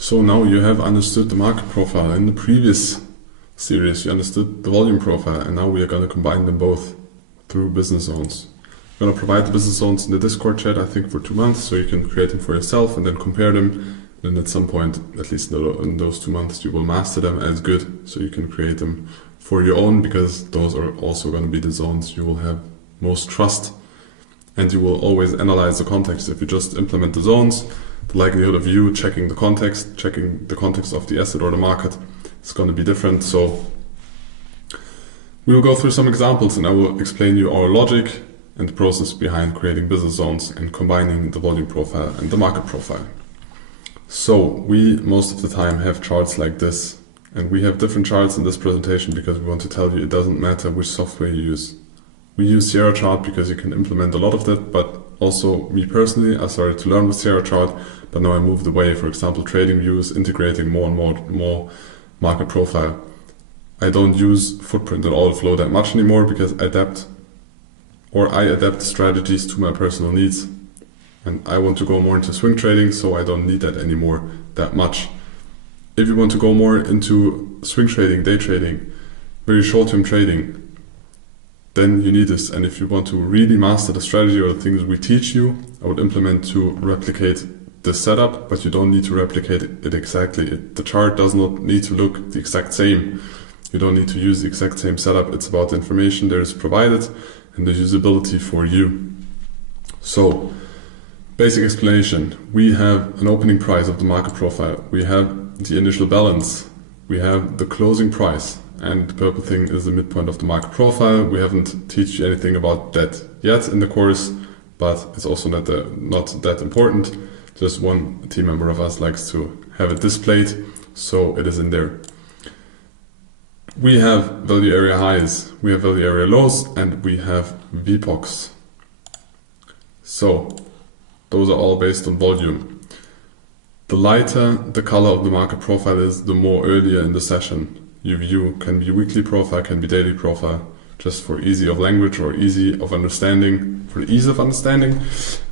So now you have understood the market profile. In the previous series you understood the volume profile, and now we are going to combine them both through business zones. I'm going to provide the business zones in the Discord chat, I think for 2 months, so you can create them for yourself and then compare them. Then at some point, at least in those 2 months, you will master them as good, so you can create them for your own, because those are also going to be the zones you will have most trust, and you will always analyze the context. If you just implement the zones, the likelihood of you checking the context of the asset or the market is going to be different. So we will go through some examples, and I will explain you our logic and the process behind creating business zones and combining the volume profile and the market profile. So we most of the time have charts like this, and we have different charts in this presentation because we want to tell you it doesn't matter which software you use. We use Sierra Chart because you can implement a lot of that, but also me personally, I started to learn with Sierra Chart, but now I moved away. For example, trading views, integrating more and more market profile. I don't use footprint and order flow that much anymore because I adapt strategies to my personal needs. And I want to go more into swing trading, so I don't need that anymore that much. If you want to go more into swing trading, day trading, very short-term trading, then you need this. And if you want to really master the strategy or the things we teach you, I would implement to replicate the setup, but you don't need to replicate it exactly. The chart does not need to look the exact same. You don't need to use the exact same setup. It's about the information that is provided and the usability for you. So, basic explanation. We have an opening price of the market profile. We have the initial balance. We have the closing price. And the purple thing is the midpoint of the market profile. We haven't taught you anything about that yet in the course, but it's also not that important. Just one team member of us likes to have it displayed, so it is in there. We have value area highs, we have value area lows, and we have VPOCs. So those are all based on volume. The lighter the color of the market profile is, the more earlier in the session you view. Can be weekly profile, can be daily profile, just for easy of language or easy of understanding. For ease of understanding,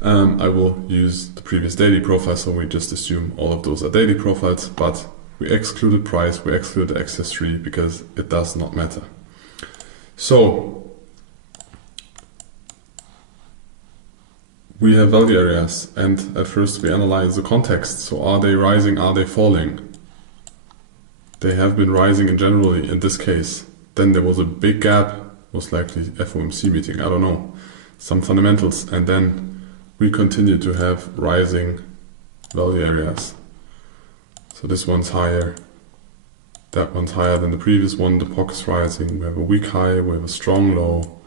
I will use the previous daily profile, so we just assume all of those are daily profiles, but we excluded price, we excluded access tree because it does not matter. So we have value areas, and at first we analyze the context. So are they rising, are they falling? They have been rising in generally in this case. Then there was a big gap, most likely FOMC meeting, I don't know, some fundamentals, and then we continue to have rising value areas. So this one's higher, that one's higher than the previous one, the POC is rising, we have a weak high, we have a strong low,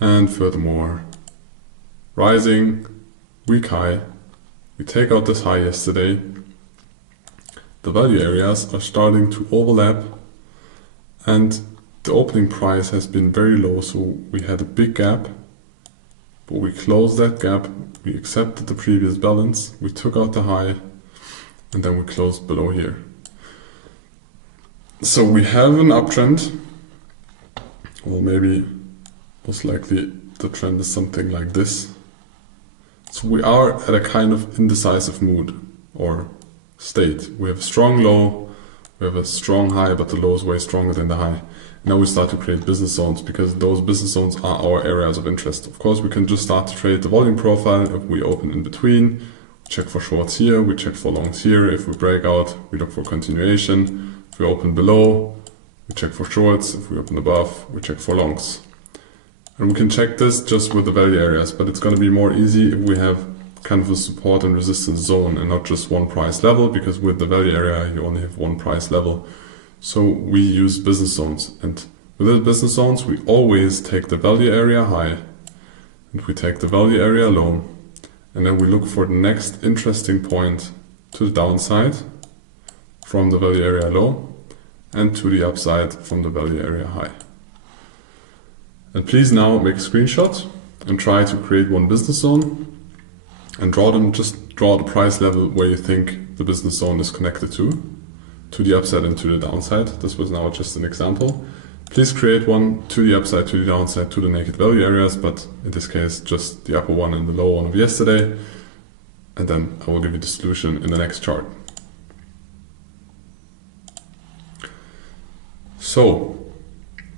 and furthermore, rising, weak high, we take out this high yesterday, the value areas are starting to overlap, and the opening price has been very low, so we had a big gap, but we closed that gap, we accepted the previous balance, we took out the high, and then we closed below here. So we have an uptrend, or maybe most likely the trend is something like this. So we are at a kind of indecisive mood or state. We have a strong low, we have a strong high, but the low is way stronger than the high. Now we start to create business zones, because those business zones are our areas of interest. Of course, we can just start to trade the volume profile if we open in between. Check for shorts here, we check for longs here. If we break out, we look for continuation. If we open below, we check for shorts. If we open above, we check for longs. And we can check this just with the value areas, but it's going to be more easy if we have kind of a support and resistance zone and not just one price level, because with the value area you only have one price level. So we use business zones, and with the business zones we always take the value area high and we take the value area low. And then we look for the next interesting point to the downside from the value area low and to the upside from the value area high. And please now make a screenshot and try to create one business zone and just draw the price level where you think the business zone is connected to the upside and to the downside. This was now just an example. Please create one to the upside, to the downside, to the naked value areas, but in this case just the upper one and the lower one of yesterday. and then I will give you the solution in the next chart. So,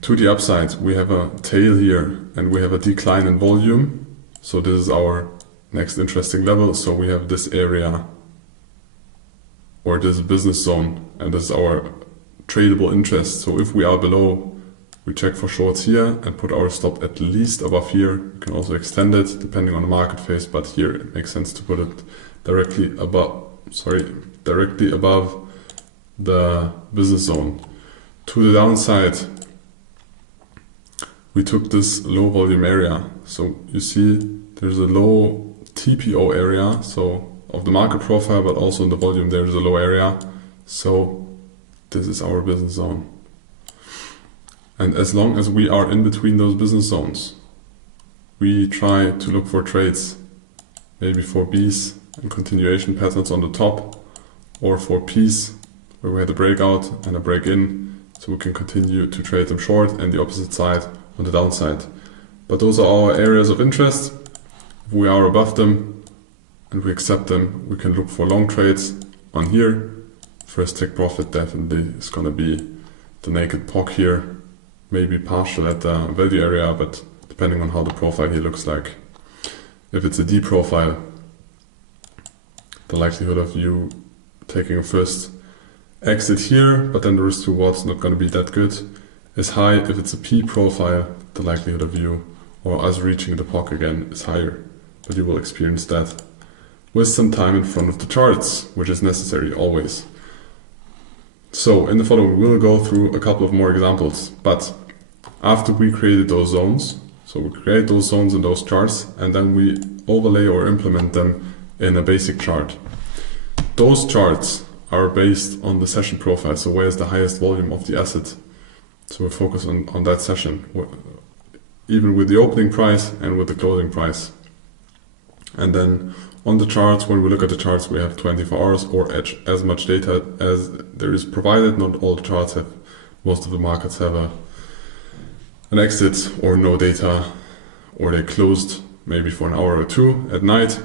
to the upside, we have a tail here and we have a decline in volume. So this is our next interesting level. So we have this area, or this business zone, and this is our tradable interest. So if we are below, we check for shorts here and put our stop at least above here. You can also extend it depending on the market phase, but here it makes sense to put it directly above the business zone. To the downside, we took this low volume area. So you see there's a low TPO area, so of the market profile, but also in the volume there is a low area. So this is our business zone. And as long as we are in between those business zones, we try to look for trades, maybe for Bs and continuation patterns on the top, or for Ps where we had a breakout and a break in, so we can continue to trade them short, and the opposite side on the downside. But those are our areas of interest. If we are above them and we accept them, we can look for long trades on here. First take profit definitely is going to be the naked POC here, maybe partial at the value area, but depending on how the profile here looks like. If it's a D profile, the likelihood of you taking a first exit here, but then the risk to reward's not going to be that good, is high. If it's a P profile, the likelihood of you or us reaching the POC again is higher, but you will experience that with some time in front of the charts, which is necessary always. So in the following, we'll go through a couple of more examples, but after we created those zones, so we create those zones in those charts, and then we overlay or implement them in a basic chart. Those charts are based on the session profile, so where's the highest volume of the asset. So we focus on that session, even with the opening price and with the closing price. And then on the charts, when we look at the charts, we have 24 hours or as much data as there is provided. Not all the charts have, most of the markets have an exit or no data, or they closed maybe for an hour or two at night.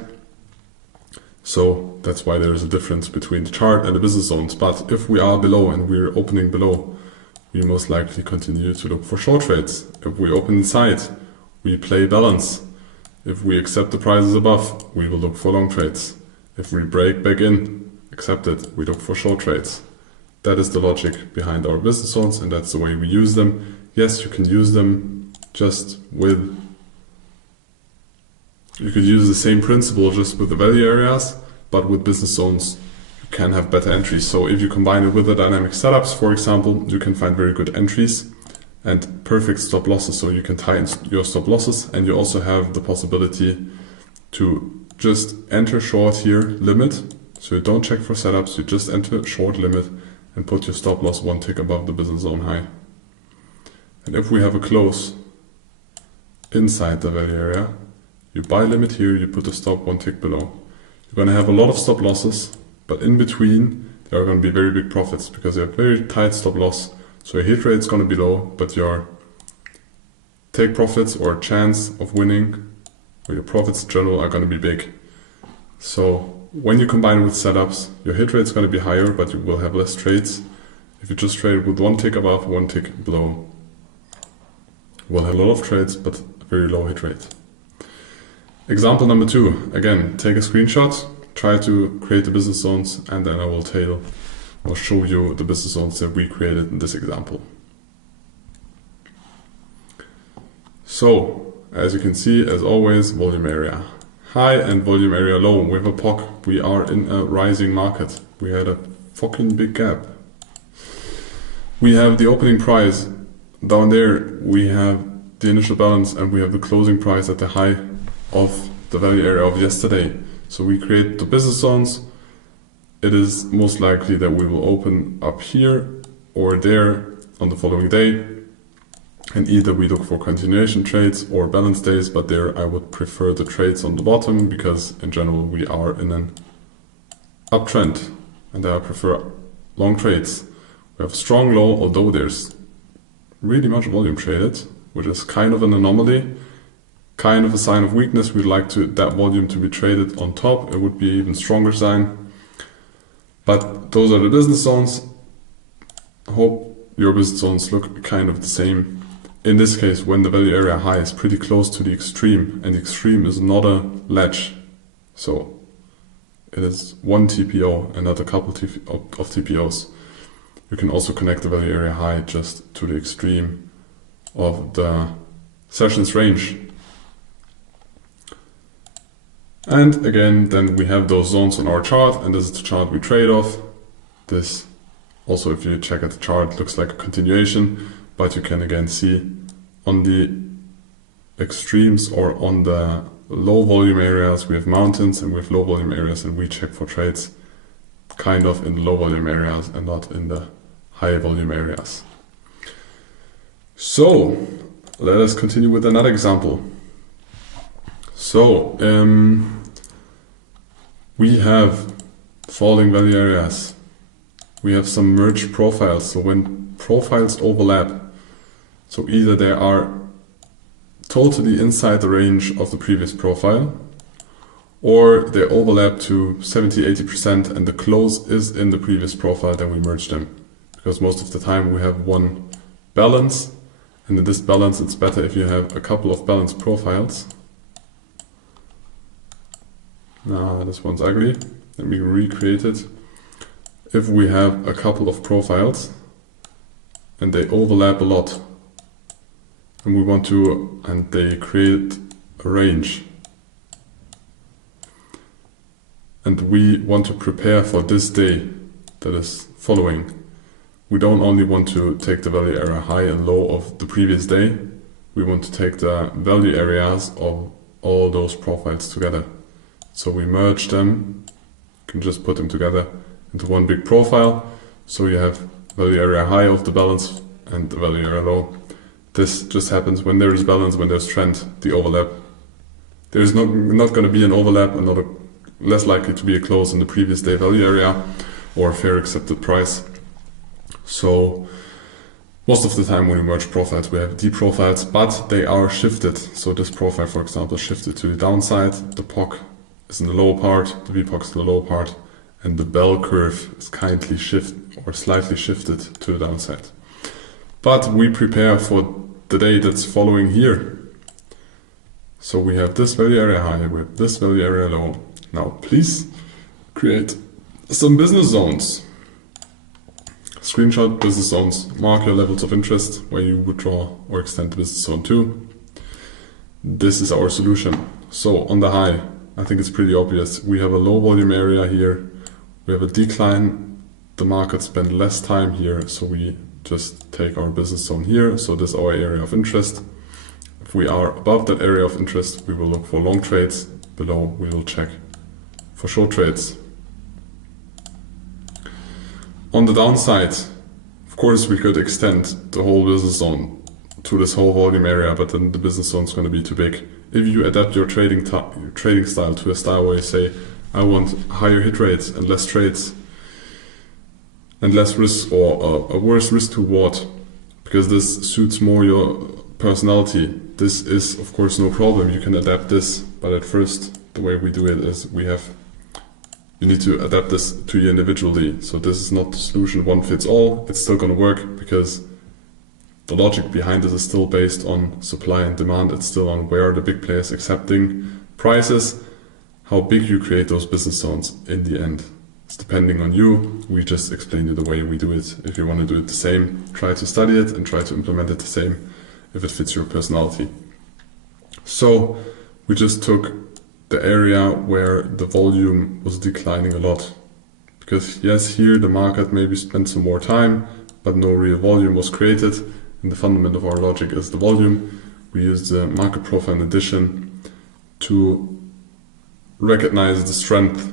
So that's why there is a difference between the chart and the business zones. But if we are below and we're opening below, we most likely continue to look for short trades. If we open inside, we play balance. If we accept the prices above, we will look for long trades. If we break back in, accept it, we look for short trades. That is the logic behind our business zones, and that's the way we use them. Yes, you can use them just with, you could use the same principle just with the value areas, but with business zones, you can have better entries. So if you combine it with the dynamic setups, for example, you can find very good entries and perfect stop losses. So you can tie in your stop losses, and you also have the possibility to just enter short here, limit. So you don't check for setups, you just enter short limit and put your stop loss one tick above the business zone high. And if we have a close inside the value area, you buy limit here, you put the stop one tick below. You're going to have a lot of stop losses, but in between there are going to be very big profits because you have very tight stop loss. So your hit rate is going to be low, but your take profits or chance of winning, or your profits in general, are going to be big. So when you combine it with setups, your hit rate is going to be higher, but you will have less trades. If you just trade with one tick above, one tick below, you will have a lot of trades, but a very low hit rate. Example number 2, again, take a screenshot, try to create the business zones, and then I will show you the business zones that we created in this example. So, as you can see, as always, volume area high and volume area low. We have a POC, we are in a rising market. We had a fucking big gap. We have the opening price. Down there, we have the initial balance and we have the closing price at the high of the value area of yesterday. So we create the business zones. It is most likely that we will open up here or there on the following day, and either we look for continuation trades or balance days, but there I would prefer the trades on the bottom because in general we are in an uptrend and there I prefer long trades. We have strong low, although there's really much volume traded, which is kind of an anomaly. kind of a sign of weakness. We'd like that volume to be traded on top. It would be an even stronger sign. But those are the business zones. I hope your business zones look kind of the same. In this case, when the value area high is pretty close to the extreme, and the extreme is not a ledge, so it is one TPO and not a couple of TPOs. You can also connect the value area high just to the extreme of the sessions range. And again, then we have those zones on our chart, and this is the chart we trade off. This also, if you check at the chart, looks like a continuation, but you can again see on the extremes or on the low volume areas, we have mountains, and we have low volume areas, and we check for trades kind of in low volume areas and not in the high volume areas. So let us continue with another example. So we have falling value areas. We have some merged profiles. So when profiles overlap, so either they are totally inside the range of the previous profile, or they overlap to 70-80% and the close is in the previous profile, then we merge them. Because most of the time we have one balance, and in this balance it's better if you have a couple of balanced profiles. Now this one's ugly. Let me recreate it. If we have a couple of profiles and they overlap a lot, and we want to, and they create a range, and we want to prepare for this day that is following, we don't only want to take the value area high and low of the previous day, we want to take the value areas of all those profiles together. So we merge them, you can just put them together into one big profile. So you have value area high of the balance and the value area low. This just happens when there is balance, when there's trend, the overlap. There is not going to be an overlap and less likely to be a close in the previous day value area or a fair accepted price. So most of the time when we merge profiles, we have D profiles, but they are shifted. So this profile, for example, is shifted to the downside. The POC is in the lower part, the VPOC is in the lower part, and the bell curve is kindly slightly shifted to the downside. But we prepare for the day that's following here. So we have this value area high, we have this value area low. Now please create some business zones. Screenshot business zones, mark your levels of interest where you withdraw or extend the business zone to. This is our solution. So on the high, I think it's pretty obvious. We have a low volume area here. We have a decline. The market spent less time here, so we just take our business zone here. So this is our area of interest. If we are above that area of interest, we will look for long trades. Below, we will check for short trades. On the downside, of course, we could extend the whole business zone to this whole volume area, but then the business zone is going to be too big. If you adapt your trading style to a style where you say, I want higher hit rates and less trades and less risk, or a worse risk to reward, because this suits more your personality, this is of course no problem. You can adapt this, but at first the way we do it is you need to adapt this to you individually. So this is not the solution one fits all. It's still going to work because the logic behind this is still based on supply and demand. It's still on where are the big players accepting prices, how big you create those business zones in the end. It's depending on you. We just explained you the way we do it. If you want to do it the same, try to study it and try to implement it the same if it fits your personality. So we just took the area where the volume was declining a lot. Because yes, here the market maybe spent some more time, but no real volume was created. And the fundament of our logic is the volume. We use the market profile in addition to recognize the strength.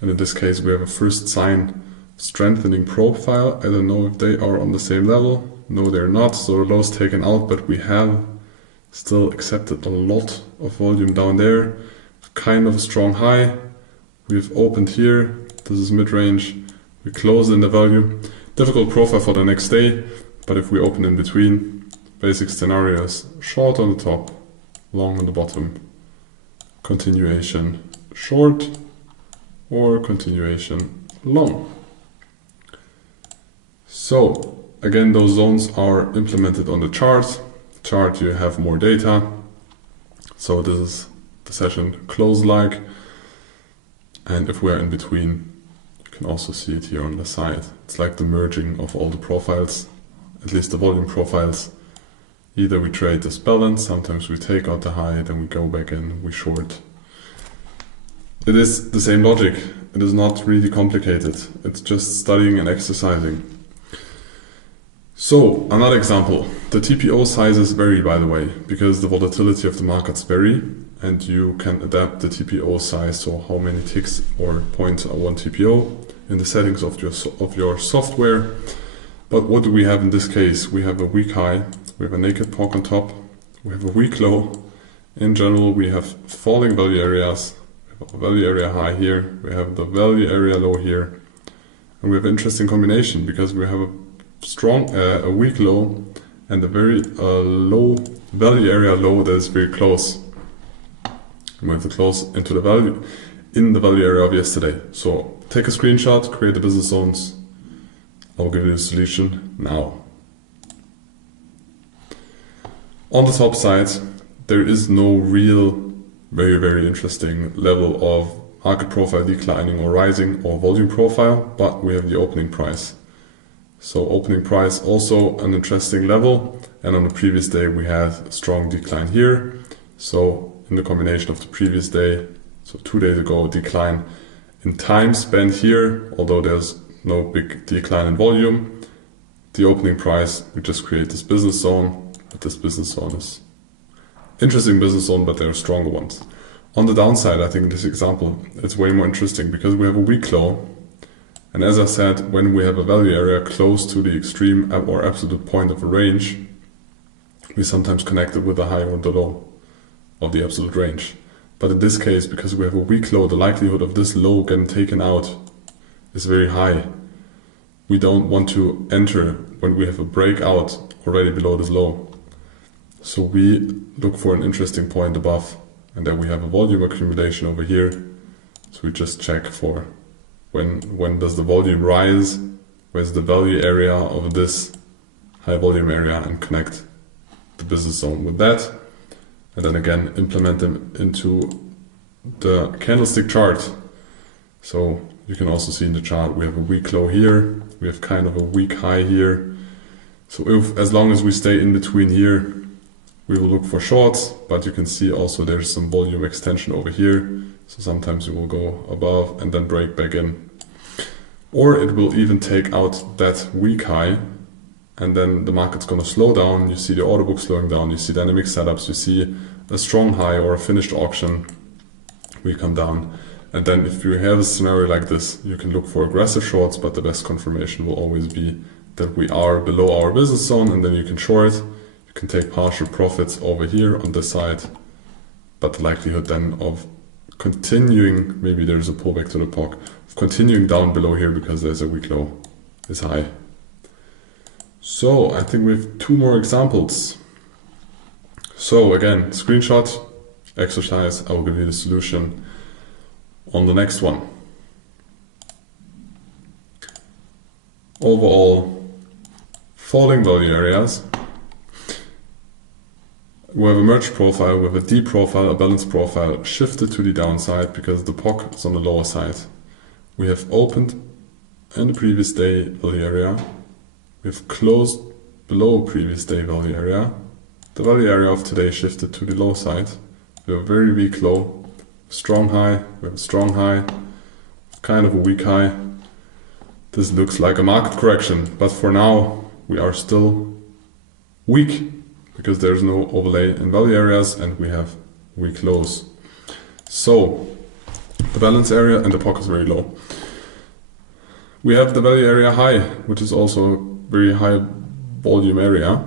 And in this case, we have a first sign strengthening profile. I don't know if they are on the same level. No, they're not. So the lows taken out, but we have still accepted a lot of volume down there. Kind of a strong high. We've opened here. This is mid-range. We close in the value. Difficult profile for the next day, but if we open in between, basic scenario is short on the top, long on the bottom, continuation short, or continuation long. So again, those zones are implemented on the chart. Chart, you have more data. So this is the session close like. And if we're in between, you can also see it here on the side. It's like the merging of all the profiles, at least the volume profiles. Either we trade this balance, sometimes we take out the high, then we go back in, we short. It is the same logic. It is not really complicated. It's just studying and exercising. So, another example. The TPO sizes vary, by the way, because the volatility of the markets vary, and you can adapt the TPO size, so how many ticks or points are one TPO in the settings of your software. But what do we have in this case? We have a weak high, we have a naked POC on top, we have a weak low. In general, we have falling value areas, we have a value area high here, we have the value area low here, and we have an interesting combination because we have a weak low and a very low value area low that is very close. I'm going to close into the value in the value area of yesterday. So take a screenshot, create the business zones. I'll give you the solution now. On the top side, there is no real very interesting level of market profile declining or rising or volume profile, but we have the opening price. So opening price also an interesting level, and on the previous day we had a strong decline here. So in the combination of the previous day, so 2 days ago, decline in time spent here, although there's no big decline in volume. The opening price, we just create this business zone, but this business zone is interesting business zone, but there are stronger ones. On the downside, I think in this example, it's way more interesting because we have a weak low. And as I said, when we have a value area close to the extreme or absolute point of a range, we sometimes connect it with the high or the low of the absolute range. But in this case, because we have a weak low, the likelihood of this low getting taken out is very high. We don't want to enter when we have a breakout already below this low. So we look for an interesting point above, and then we have a volume accumulation over here. So we just check for when does the volume rise, where's the value area of this high volume area, and connect the business zone with that. And then again, implement them into the candlestick chart. So you can also see in the chart, we have a weak low here, we have kind of a weak high here. So as long as we stay in between here, we will look for shorts, but you can see also there's some volume extension over here. So sometimes you will go above and then break back in. Or it will even take out that weak high, and then the market's going to slow down. You see the order book slowing down, you see dynamic setups, you see a strong high or a finished auction, we come down. And then if you have a scenario like this, you can look for aggressive shorts, but the best confirmation will always be that we are below our business zone, and then you can short. You can take partial profits over here on this side, but the likelihood then of continuing, maybe there's a pullback to the POC, of continuing down below here because there's a weak low is high. So I think we have 2 more examples. So again, screenshot, exercise, I will give you the solution on the next one. Overall, falling value areas. We have a merge profile, we have a D profile, a balance profile, shifted to the downside because the POC is on the lower side. We have opened in the previous day value area. We have closed below previous day value area. The value area of today shifted to the low side. We have a very weak low, strong high, we have a strong high, kind of a weak high. This looks like a market correction, but for now we are still weak, because there's no overlay in value areas and we have weak lows. So the balance area and the POC is very low. We have the value area high, which is also a very high volume area.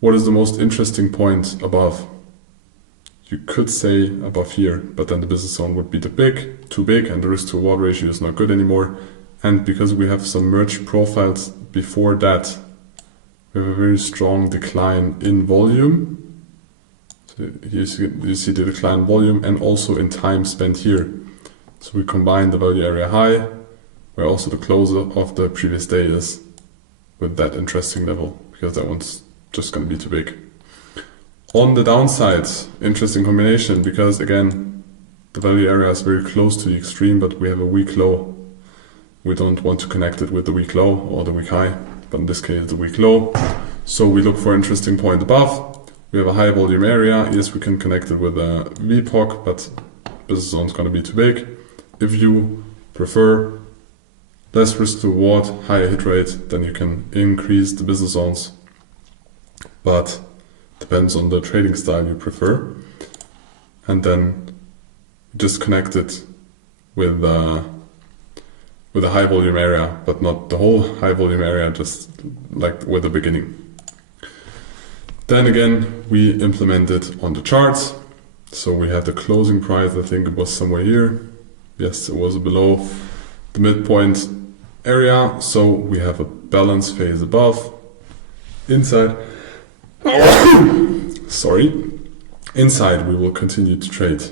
What is the most interesting point above? You could say above here, but then the business zone would be too big, and the risk to reward ratio is not good anymore. And because we have some merged profiles before that, we have a very strong decline in volume. So You see the decline in volume and also in time spent here. So we combine the value area high, where also the close of the previous day is, with that interesting level, because that one's just going to be too big. On the downside, interesting combination, because again, the value area is very close to the extreme, but we have a weak low. We don't want to connect it with the weak low or the weak high, but in this case the weak low. So we look for an interesting point above. We have a high volume area. Yes, we can connect it with a VPOC, but business zone is going to be too big. If you prefer less risk to reward, higher hit rate, then you can increase the business zones. But depends on the trading style you prefer. And then just connect it with a high volume area, but not the whole high volume area, just like with the beginning. Then again, we implement it on the charts. So we have the closing price, I think it was somewhere here. Yes, it was below the midpoint area. So we have a balance phase above. Inside, inside we will continue to trade.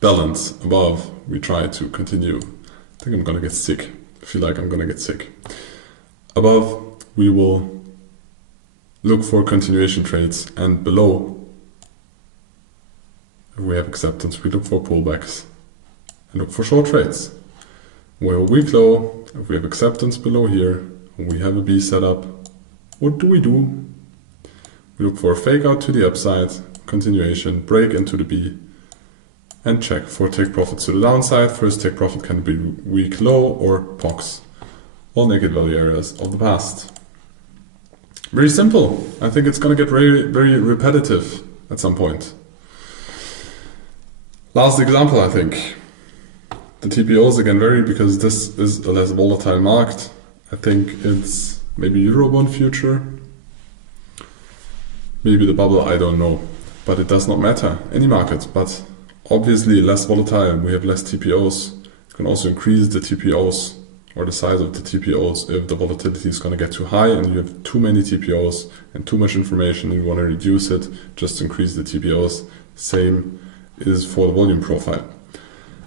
Balance above, we try to continue. I think I'm gonna get sick. I feel like I'm gonna get sick. Above, we will look for continuation trades, and below, if we have acceptance, we look for pullbacks and look for short trades. We have a weak low. If we have acceptance below here, we have a B set up. What do? We look for a fake out to the upside, continuation, break into the B, and check for take profits to the downside. First take profit can be weak low or POCs, all naked value areas of the past. Very simple. I think it's going to get very, very repetitive at some point. Last example, I think. The TPOs again vary because this is a less volatile market. I think it's maybe Eurobond future. Maybe the bubble, I don't know. But it does not matter. Any market, but obviously less volatile. We have less TPOs. You can also increase the TPOs or the size of the TPOs if the volatility is going to get too high and you have too many TPOs and too much information and you want to reduce it, just increase the TPOs. Same is for the volume profile.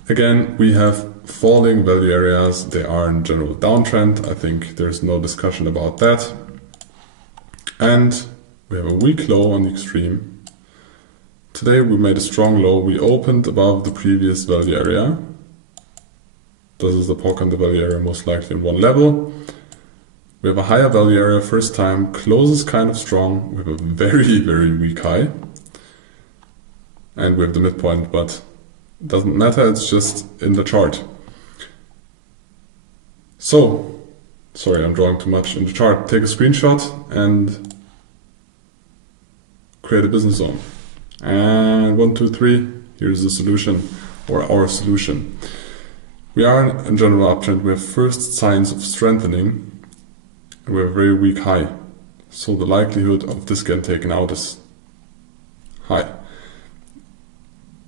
Again, we have falling value areas. They are in general downtrend. I think there's no discussion about that. And we have a weak low on the extreme. Today we made a strong low. We opened above the previous value area. This is the POC and the value area most likely in one level. We have a higher value area first time, closes kind of strong. We have a very, very weak high. And we have the midpoint, but it doesn't matter, it's just in the chart. So, sorry, I'm drawing too much in the chart. Take a screenshot and create a business zone. And 1, 2, 3, here's the solution, or our solution. We are in general uptrend. We have first signs of strengthening. We have a very weak high. So the likelihood of this getting taken out is high.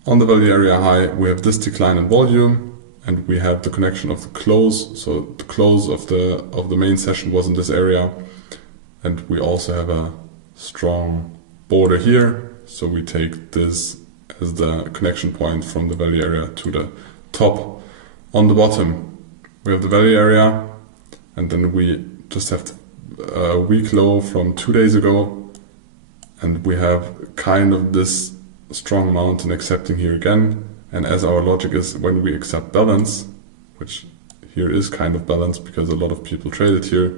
On the value area high, we have this decline in volume and we have the connection of the close. So the close of the main session was in this area. And we also have a strong border here. So we take this as the connection point from the value area to the top. On the bottom, we have the value area, and then we just have a weak low from 2 days ago, and we have kind of this strong mountain accepting here again. And as our logic is, when we accept balance, which here is kind of balance because a lot of people trade it here,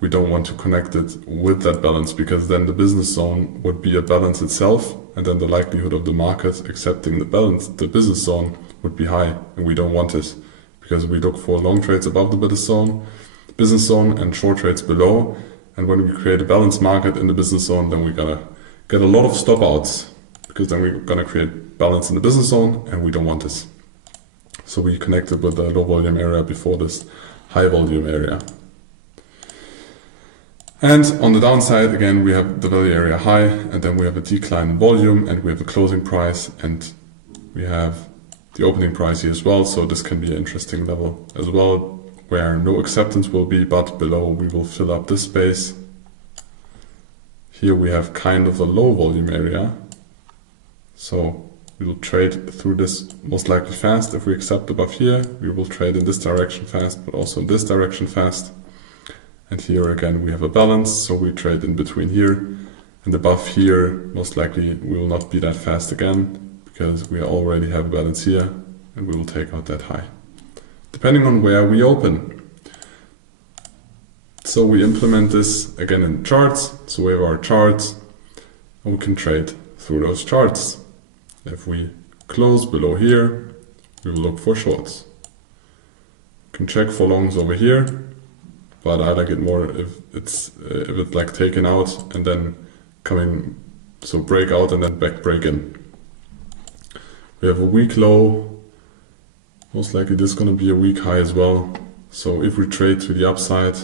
we don't want to connect it with that balance because then the business zone would be a balance itself, and then the likelihood of the market accepting the balance, the business zone, would be high, and we don't want it because we look for long trades above the business zone and short trades below. And when we create a balanced market in the business zone, then we're gonna get a lot of stop outs because then we're gonna create balance in the business zone and we don't want this. So we connected with the low volume area before this high volume area. And on the downside, again, we have the value area high, and then we have a decline in volume, and we have a closing price, and we have the opening price here as well. So this can be an interesting level as well, where no acceptance will be, but below we will fill up this space Here we have kind of a low volume area. So we will trade through this most likely fast. If we accept above here, we will trade in this direction fast, but also in this direction fast. And here again we have a balance, so we trade in between here. And above here, most likely we will not be that fast again, because we already have a balance here, and we will take out that high, depending on where we open. So we implement this again in charts. So we have our charts, and we can trade through those charts. If we close below here, we will look for shorts. We can check for longs over here, but I like it more if it's like taken out and then coming, so break out and then back break in. We have a weak low, most likely this is going to be a weak high as well. So if we trade to the upside,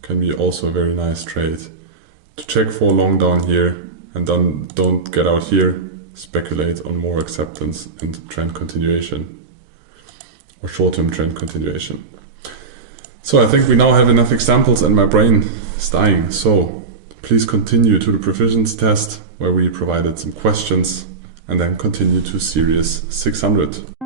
can be also a very nice trade. To check for long down here and then don't get out here, speculate on more acceptance and trend continuation or short-term trend continuation. So I think we now have enough examples and my brain is dying. So please continue to the proficiency test where we provided some questions and then continue to series 600.